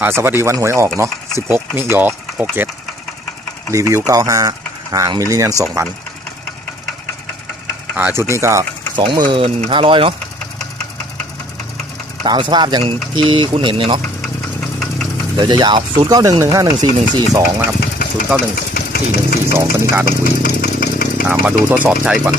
อ่าสวัสดีวันหวยออกเนาะ16มิยอโปเกตรีวิว 95 ห่างมิลลิเนียน2,000อ่าชุดนี้ก็ 2,500เนาะตามสภาพอย่างที่คุณเห็นเนี่ยเนาะเดี๋ยวจะยาว 0 9 1 1 5 1 4 1 4 2 นะครับ 0 9 1 4 1 4 2สนิขาตรงคุยอ่ามาดูทดสอบใช้ก่อน